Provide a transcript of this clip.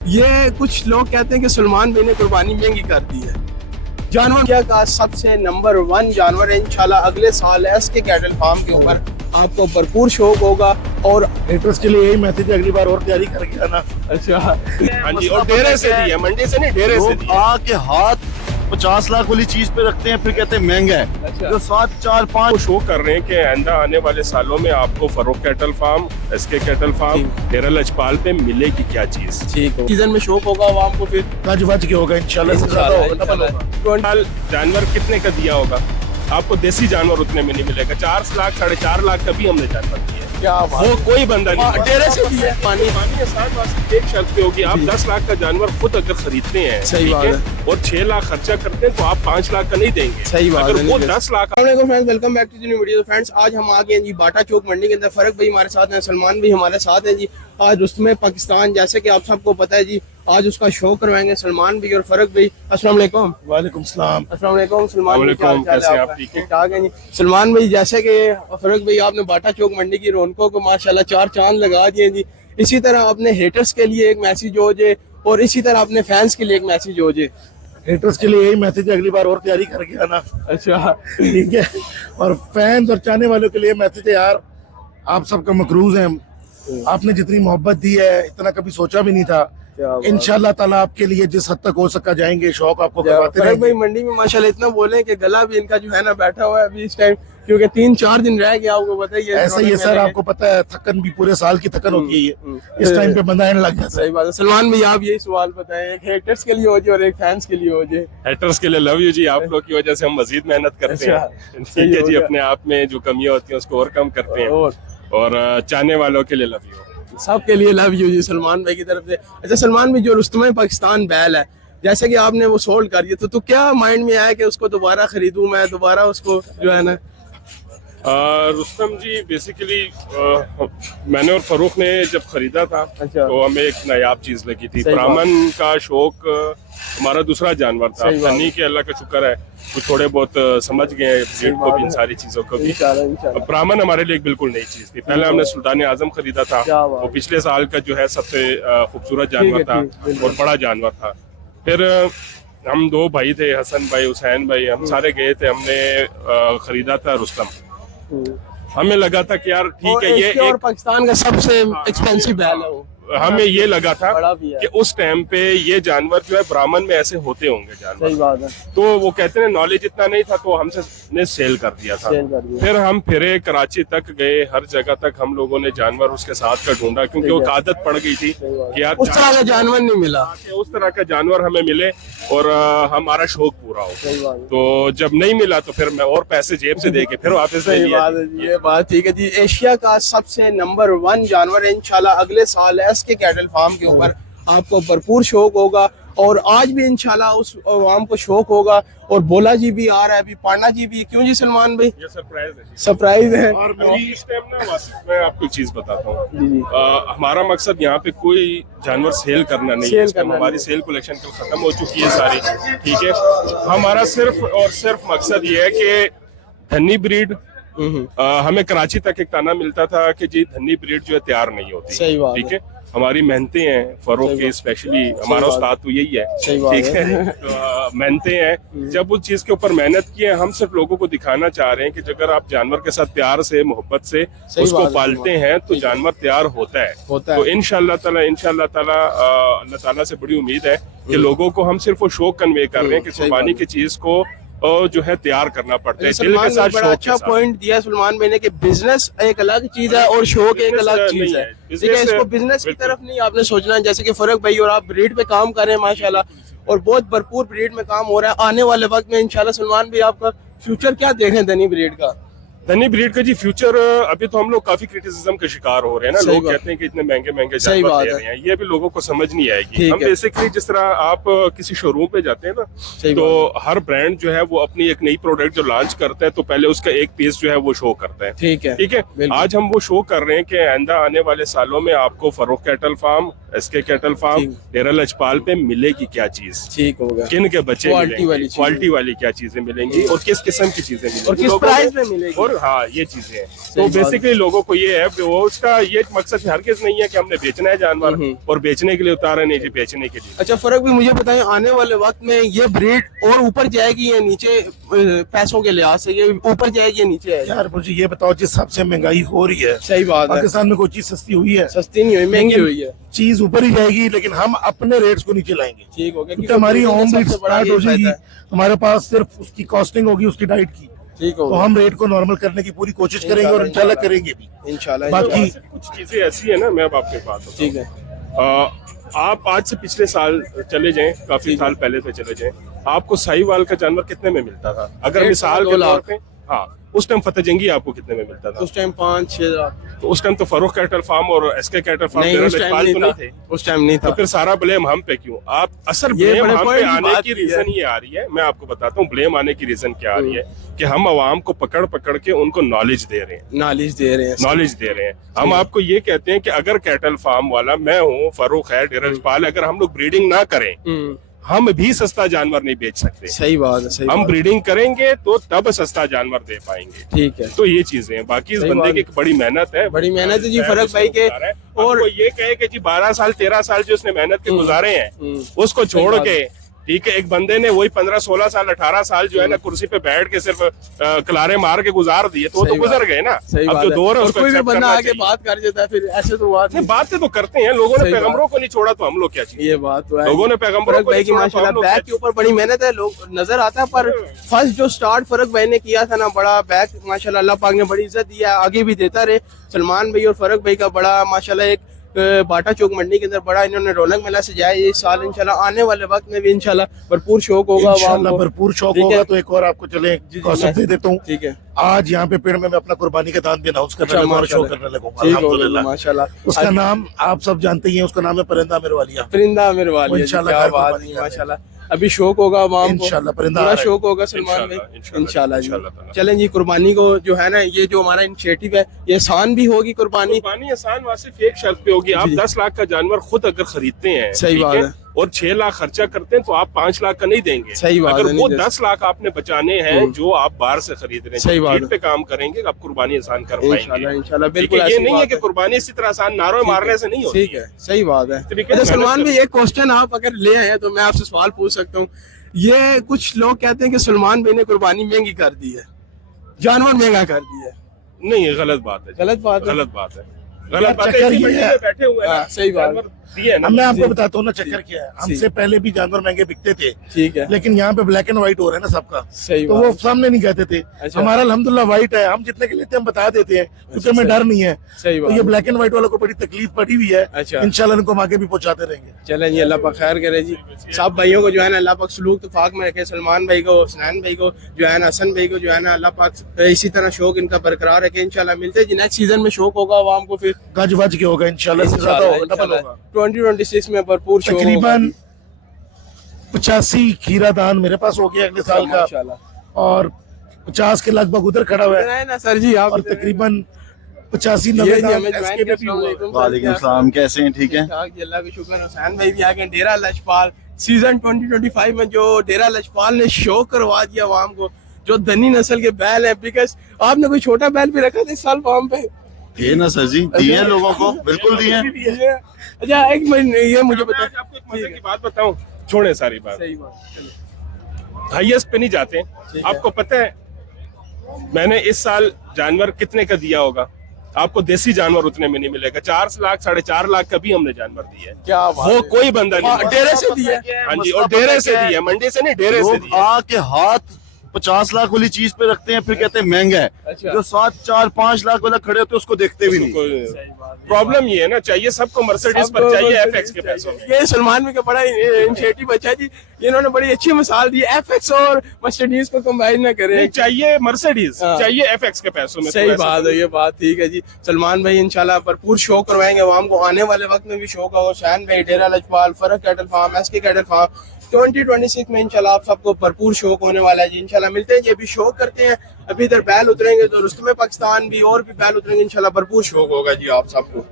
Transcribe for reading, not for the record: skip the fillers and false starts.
ये कुछ लोग कहते हैं कि सलमान भाई ने कुर्बानी महंगी कर दी है। जानवर क्या का सबसे नंबर 1 जानवर है इंशाल्लाह अगले साल एसके कैटल फार्म के ऊपर आपको भरपूर शौक होगा। और हेटर्स के लिए यही मैसेज अगली बार और तैयारी कर गया ना। अच्छा हाँ जी, और डेरे से दी है, मंडी से नहीं, डेरे से दी है। आके हाथ 50 लाख वाली चीज पे रखते हैं, फिर कहते हैं महंगा है। अच्छा। जो 7, 4, 5 वो शो कर रहे हैं कि आइंदा आने वाले सालों में आपको Farokh cattle farm, SK cattle farm, Dera Lajpal पे मिलेगी क्या चीज। ठीक है, सीजन में शौक होगा आवाम को फिर गज वज के होगा इंशाल्लाह। जानवर कितने का दिया होगा आपको? देसी जानवर उतने में नहीं मिलेगा। 4 लाख 4.5 लाख का भी हमने जानवर दिया है। क्या वो कोई बंदा नहीं। डेरे से दिया पानी पानी के साथ वास्ते एक शर्त पे होगी, आप 10 लाख का जानवर खुद अगर खरीदते हैं, सही ठीक बात है, और 6 लाख खर्चा करते हैं तो आप 5 लाख का नहीं देंगे। सही बात अगर है, वो नहीं 10 lakh. Friends, welcome back to new video. Friends, आज हम आ गए हैं जी बाटा चौक मंडी के अंदर। फरक भाई हमारे साथ हैं, सलमान भी हमारे साथ हैं जी। आज रुस्तमे पाकिस्तान, जैसे कि आप सबको पता है जी, आज उसका शो करवाएंगे सलमान भी और फरक भाई। अस्सलाम वालेकुम। वालेकुम सलाम। अस्सलाम वालेकुम सलमान भाई, क्या वालेकुम, हाल चाल कैसे है आप? आपका? ठीक है। ठाक है जी। सलमान भाई, जैसे कि फरक भाई आपने बाटा चौक मंडी की रौनकों को माशाल्लाह 4 चांद लगा दिए जी। इसी तरह अपने हेटर्स के लिए एक मैसेज हो जाए और इसी तरह अपने फैंस के लिए एक मैसेज हो जाए। हेटर्स के लिए यही मैसेज अगली बार और तैयारी कर गया ना। अच्छा, ठीक है। और फैंस और चाहने वालों के लिए मैसेज है, यार आप सबका मकरूज हैं। आपने जितनी मोहब्बत दी है इतना कभी सोचा भी नहीं था। इंशाल्लाह ताला आपके लिए जिस हद तक हो सका जाएंगे, शौक आपको करवाते फरक रहेंगे। भाई मंडी में माशाल्लाह इतना बोले कि गला भी इनका जो है ना बैठा हुआ है अभी इस टाइम, क्योंकि 3-4 दिन रह गया। आपको पता ही है ऐसा ही है सर, आपको पता है थकन भी पूरे साल की थकन होती है, इस टाइम पे बंदा लग जाता है। सही बात है। सलमान भाई, आप यही सवाल बताएं, एक हेटर्स के लिए हो जाए और एक फैंस के लिए हो जाए। हेटर्स के लिए लव यू जी, आप लोग की वजह से हम मजीद मेहनत करते हैं। ठीक है जी, अपने आप में जो कमियां होती हैं उसको ओवरकम करते हैं। और चाहने वालों के लिए लव यू, सबके लिए लव यू जी सलमान भाई की तरफ से। अच्छा सलमान भाई, जो रुस्तमे पाकिस्तान बैल है, जैसे कि आपने वो सोल्ड कर दिया, तो क्या माइंड में आया कि उसको दोबारा खरीदूं मैं, दोबारा उसको जो है ना? रुस्तम जी बेसिकली मैंने और फरूख ने जब खरीदा था, अच्छा। तो हमें एक नायाब चीज लगी थी। सही बात। ब्राह्मण का शौक हमारा दूसरा जानवर था। सही बात। नहीं कि अल्लाह का शुक्र है कुछ थोड़े बहुत समझ गए ब्रीड को भी, इन सारी चीजों को भी। इंशाल्लाह। ब्राह्मण हमारे लिए एक बिल्कुल नई चीज थी। पहले हमने सुल्तान आजम खरीदा था, क्या बात। वो पिछले साल का जो है सबसे खूबसूरत जानवर था बिल्कुल। और बड़ा जानवर था। फिर हम 2 भाई थे, हसन भाई, हुसैन भाई, हम सारे गए थे, हमने खरीदा था रुस्तम। हमें लगा था कि यार ठीक है, ये और पाकिस्तान का सबसे एक्सपेंसिव बैल है वो। हमें ये लगा था बड़ा भी है। कि उस टाइम पे ये जानवर जो है ब्राह्मण में ऐसे होते होंगे जानवर। सही बात है। तो वो कहते हैं नॉलेज इतना नहीं था, तो हमसे ने सेल कर दिया था। सेल कर दिया। फिर हम फिरे, कराची तक गए, हर जगह तक हम लोगों ने जानवर उसके साथ का ढूंढा, क्योंकि वो आदत पड़ गई थी कि यार उस तरह का जानवर नहीं मिला। उस तरह का जानवर हमें मिले और हमारा शौक पूरा हो। सही बात है। तो जब नहीं मिला तो फिर मैं और पैसे जेब से दे के फिर वापस ले सही लिया। बात है जी, ये बात ठीक है जी। एशिया का सबसे नंबर 1 जानवर है इंशाल्लाह अगले साल एसके कैटल फार्म के ऊपर आपको भरपूर शौक होगा। और आज भी इंशाल्लाह उस आवाम को शौक होगा। और बोला जी भी आ रहा है, अभी पाना जी भी। क्यों जी सलमान भाई? ये सरप्राइज है जी। सरप्राइज है। और मेरी इस टाइम ना वासिफ, मैं आपको एक चीज बताता हूँ। जी जी। हमारा मकसद यहाँ पे कोई जानवर सेल करना नहीं है। सेल इस टाइम करना हमारी नहीं। सेल कलेक्शन तो खत्म हो चुकी है सारी। ठीक है, हमारा सिर्फ और सिर्फ मकसद ये है कि धन्नी ब्रीड, हमें कराची तक एक ताना मिलता था कि जी धन्नी ब्रीड जो है तैयार नहीं होती। सही बात ठीक है, हमारी मेहनतें हैं फरोख की, स्पेशली हमारा बात। उस्ताद तो यही है। सही बात ठीक है, तो मेहनतें हैं। जब उस चीज के ऊपर मेहनत की है, हम सिर्फ लोगों को दिखाना चाह रहे हैं कि अगर आप जानवर के साथ प्यार से, मोहब्बत से उसको बात है, पालते हैं तो जानवर तैयार होता है। तो इंशाल्लाह ताला अल्लाह ताला से बड़ी उम्मीद है कि लोगों को हम सिर्फ वो शौक कन्वे कर रहे हैं कि कुर्बानी की चीज को जो है तैयार करना पड़ता है दिल के साथ, बड़ा शौक अच्छा के साथ। पॉइंट दिया सलमान भाई ने कि बिजनेस एक अलग चीज है और शौक एक Business, अलग चीज नहीं है। है। ठीक है, Business, इसको बिजनेस की बिल्कुल। तरफ नहीं आपने सोचना है। जैसे कि फरक भाई और आप ब्रीड पे काम कर रहे हैं माशाल्लाह, और बहुत भरपूर ब्रीड में काम हो रहा है। आने वाले वक्त में इंशाल्लाह सलमान भाई आपका फ्यूचर क्या देख रहे हैं धनी ब्रीड का? धनी ब्रीड का जी फ्यूचर, अभी तो हम लोग काफी क्रिटिसिज्म के शिकार हो रहे हैं ना। सही लोग बात। कहते हैं कि इतने महंगे महंगे सही जानवर बात दे है। रहे हैं, ये भी लोगों को समझ नहीं आएगी। ठीक हम है। बेसिकली जिस तरह आप किसी शोरूम पे जाते हैं ना, सही तो हर ब्रांड जो है वो अपनी एक नई प्रोडक्ट जो लॉन्च करता है तो पहले उसका एक पीस जो है वो शो करता है। ठीक है। ठीक है, बिल्कुल। आज हम वो शो कर रहे हैं कि आइंदा आने वाले सालों में आपको Farokh cattle farm, SK cattle farm, ठीक। डेरा लजपाल पे मिलेगी क्या चीज, ठीक होगा। किन के बच्चे क्वालिटी मिलेंगे, वाली चीजें। क्वालिटी वाली क्या चीजें मिलेंगी और किस किस्म की चीजें मिलेंगी, और किस लोगों प्राइस को- में मिलेगी? और हाँ ये चीजें हैं। तो बेसिकली लोगों को ये है कि वो उसका ये मकसद हरगिज नहीं है कि हमने बेचना है जानवर और बेचने के लिए उतारा नहीं जी, बेचने के लिए। अच्छा फर्क भी मुझे बताएं, आने वाले वक्त में ये ब्रीड और ऊपर जाएगी या नीचे, पैसों के लिहाज से ये ऊपर जाएगी या नीचे आएगी? यार मुझे ये बताओ, जिस हिसाब से महंगाई हो रही है, सही बात है, पाकिस्तान में कोई चीज सस्ती हुई है? सस्ती नहीं हुई, महंगी हुई है। चीज ऊपर ही जाएगी, लेकिन हम अपने रेट्स को नीचे लाएंगे। ठीक हो गया, क्योंकि हमारी होम ब्रीड सबसे बड़ा स्टार्ट ये हो जाएगी, फायदा है। हमारे पास सिर्फ उसकी कॉस्टिंग होगी उसकी डाइट की, ठीक हो तो गया, हम रेट को नॉर्मल करने की पूरी कोशिश करेंगे और इंशाल्लाह करेंगे भी। इंशाल्लाह। बाकी कुछ चीजें ऐसी है ना, मैं अब आपके बात बताऊं। ठीक है, आप आज से पिछले साल चले जाएं, काफी साल पहले से चले जाएं, आपको साहीवाल का जानवर कितने में मिलता था? अगर 1.5 मिसाल से के 2 तौर लाख। पे, हाँ उस टाइम फतेह जंगी आपको कितने में मिलता था? उस टाइम 5-6 लाख। तो उस टाइम तो फरूख कैटल फार्म और एसके कैटल फार्म नहीं, डेरा उस टाइम लजपाल नहीं तो था, नहीं थे। उस टाइम नहीं तो था। फिर सारा ब्लेम हम पे क्यों? आप असल ये ब्लेम बड़े हम पे point की आने बात की की है। रीजन ये आ रही है, मैं आपको बताता हूँ ब्लेम आने की रीजन क्या आ रही है कि हम अवाम को पकड़ पकड़ के उनको नॉलेज दे रहे हैं, नॉलेज दे रहे हैं, नॉलेज दे रहे हैं। हम आपको ये कहते हैं कि अगर कैटल फार्म वाला मैं हूँ, फरूख है, डेरा लजपाल, अगर हम लोग ब्रीडिंग ना करें, हम भी सस्ता जानवर नहीं बेच सकते। सही बात है, सही हम बात है। ब्रीडिंग करेंगे तो तब सस्ता जानवर दे पाएंगे। ठीक है, तो ये चीजें हैं, बाकी इस सही बंदे बात की बड़ी मेहनत है, बड़ी मेहनत है जी फरक भाई के। और और वो ये कहे कि जी 12 साल 13 साल जो उसने मेहनत के गुजारे हैं उसको छोड़ बात के, ठीक है, एक बंदे ने वही 15-16 साल 18 साल जो है ना कुर्सी पे बैठ के सिर्फ कलारे मार के गुजार दिए, तो वो तो सही गुजर बात गए ना। सही अब बात जो है। दौर है और उसको कोई भी accept बंदा करना आके चाहिए। बात कर देता है, फिर ऐसे तो बात नहीं, बातें तो करते हैं लोगों ने, सही बात। पैगंबरों को नहीं छोड़ा तो हम लोग क्या चाहिए? ये बात तो है। लोगों ने पैगंबरों फरक को भाई नहीं की छोड़ा तो माशाल्लाह हम लोग बैक के ऊपर बड़ी मेहनत है, लोग नजर आता है, पर फर्स्ट जो स्टार्ट फरक भाई ने किया था ना, बड़ा बैक माशाल्लाह अल्लाह पाक ने बड़ी इज्जत दिया, आगे भी देता रहे। सलमान भाई और फरक भाई का बड़ा माशाल्लाह एक बाटा चौक मंडी के अंदर बड़ा इन्होंने रौनक मेला सजाया है। इस साल इंशाल्लाह आने वाले वक्त में भी इंशाल्लाह भरपूर शौक होगा, इंशाल्लाह भरपूर शौक ठीक है। होगा। तो एक और आपको चले कॉन्सेप्ट दे देता हूँ। ठीक है, आज यहाँ पे पेड़ में मैं अपना कुर्बानी का दान भी अनाउंस करने अच्छा, लगा और शो माशाल्लाह। करने लगूंगा ठीक हो गया अल्हम्दुलिल्लाह। माशाल्लाह। उसका नाम आप सब जानते ही हैं, उसका नाम है परिंदा मिरवालिया। परिंदा आमिर वाली है, इंशाल्लाह क्या खैर बात कुर्बानी है माशाल्लाह। अभी शौक होगा आवाम को, इंशाल्लाह परिंदा बड़ा आ रहा है। शौक होगा सलमान भाई, इंशाल्लाह, इंशाल्लाह जी। इंशाल्लाह ताला। चलें जी, कुर्बानी को जो है ना, ये जो हमारा इनिशिएटिव है ये आसान भी होगी कुर्बानी। कुर्बानी आसान वहाँ सिर्फ एक शर्त पे होगी, आप जी। 10 लाख का जानवर खुद अगर खरीदते हैं, सही ठीक बात है। और 6 लाख खर्चा करते हैं तो आप 5 लाख का नहीं देंगे। सही बात अगर है, वो नहीं दे 10 लाख आपने बचाने हैं जो आप बाहर से खरीद रहे हैं, सही बात रेट है। पे काम करेंगे, आप कुर्बानी आसान कर इंशाल्लाह पाएंगे। इंशाल्लाह ठीक बिल्कुल है, ये ऐसी नहीं है बात कि कुर्बानी इसी तरह आसान नारों मारने से नहीं होती। ठीक है, सही बात है। तरीके से अच्छा सलमान मेहनत भाई, एक क्वेश्चन आप अगर ले आए तो मैं आपसे सवाल पूछ सकता हूँ। ये कुछ लोग कहते हैं कि सलमान भाई ने कुर्बानी महंगी कर दी है, जानवर महंगा कर दिया है। नहीं, ये गलत बात है, गलत बात है। गलत बात है, गलत बात है। चक्कर इसी ये मंडी है। में बैठे हुए हैं ना, हाँ, सही बात है। जानवर दिए हैं ना। अब मैं आपको जी। बताता हूँ ना चक्कर क्या है। हमसे पहले भी जानवर महंगे बिकते थे, ठीक है, लेकिन यहाँ पे ब्लैक एंड व्हाइट हो रहा है ना सबका, सही तो बात वो है। सामने नहीं कहते थे। अच्छा। हमारा अल्हम्दुलिल्लाह व्हाइट है, हम जितने के लेते हैं हम बता देते हैं, क्योंकि हमें सही। डर नहीं है। सही तो बात ये है। ब्लैक एंड व्हाइट वालों को बड़ी तकलीफ पड़ी हुई है। अच्छा। इंशाल्लाह इनको हम आगे भी पहुंचाते रहेंगे। चलें जी, अल्लाह पाक खैर करे जी। सब भाइयों को जो है ना अल्लाह पाक सलूक तफाक में रखे, सलमान भाई को, हसनैन भाई को जो है ना, हसन भाई को जो है ना, अल्लाह पाक इसी तरह शौक इनका बरकरार रखे। इंशाल्लाह मिलते हैं जी नेक्स्ट सीजन में, शौक होगा आवाम को फिर गज वज के होगा इंशाल्लाह, इससे ज्यादा होगा, डबल होगा। 2026 में भरपूर शौक तकरीबन 85 खीरा दान मेरे पास हो गया अगले साल का, माशाल्लाह। और 50 के लगभग उधर खड़ा हुआ है, है ना सर जी, आप और तकरीबन 85-90 ये जी दान हमें SK ज्वाइन पे किया। भी हुआ है। वालेकुम सलाम, कैसे हैं? ठीक है। ठीक-ठाक जी, अल्लाह का शुक्र है। हुसैन भाई भी आ गए। डेरा लजपाल सीजन 2025 में जो डेरा लजपाल ने शो करवा दिया आवाम को, जो धनी नस्ल के बैल है, बिकॉज आपने कोई छोटा बैल भी रखा था इस साल फार्म पे? ये ना सर जी, दिए लोगों को, बिल्कुल दिए। अच्छा एक मिनट, ये मुझे मैं बता। आज आपको एक मजे की बात बताऊं, छोड़े सारी बात, सही बात। हाईएस्ट पे नहीं जाते। ठीक है। आपको पता है मैंने इस साल जानवर कितने का दिया होगा? आपको देसी जानवर उतने में नहीं मिलेगा। 4 लाख 4.5 लाख का भी हमने जानवर दिया है। क्या बात वो है। कोई बंदा नहीं, डेरे से दिया है। हाँ जी, और डेरे से दिया, मंडी से नहीं, डेरे से लोग दिया। आके हाथ 50 लाख वाली चीज पे रखते हैं, फिर कहते हैं महंगा है। अच्छा। जो 7-4-5 लाख वाला खड़े होते हैं उसको देखते भी नहीं। सही बात है। प्रॉब्लम ये है ना, चाहिए सबको मर्सिडीज पर, चाहिए एफएक्स के पैसों में। ये सलमान में का बड़ा इनिशिएटिव अच्छा जी, इन्होंने बड़ी अच्छी मिसाल दी। एफएक्स और मर्सिडीज को कंबाइन ना करें, नहीं, चाहिए मर्सिडीज, हाँ। चाहिए एफएक्स के पैसों में। सही तो ऐसा बात है, ये बात ठीक है जी। सलमान भाई इंशाल्लाह भरपूर शो करवाएंगे आवाम को, आने वाले वक्त में भी शो का। हुसैन भाई, Dera Lajpal, Farak cattle farm, SK cattle farm, 2026 में इंशाल्लाह आप सबको भरपूर शौक होने वाला है जी। इंशाल्लाह मिलते हैं जी, अभी शौक करते हैं। अभी इधर बैल उतरेंगे तो रुस्तमे पाकिस्तान भी और भी बैल उतरेंगे, इंशाल्लाह भरपूर शौक होगा जी आप सबको।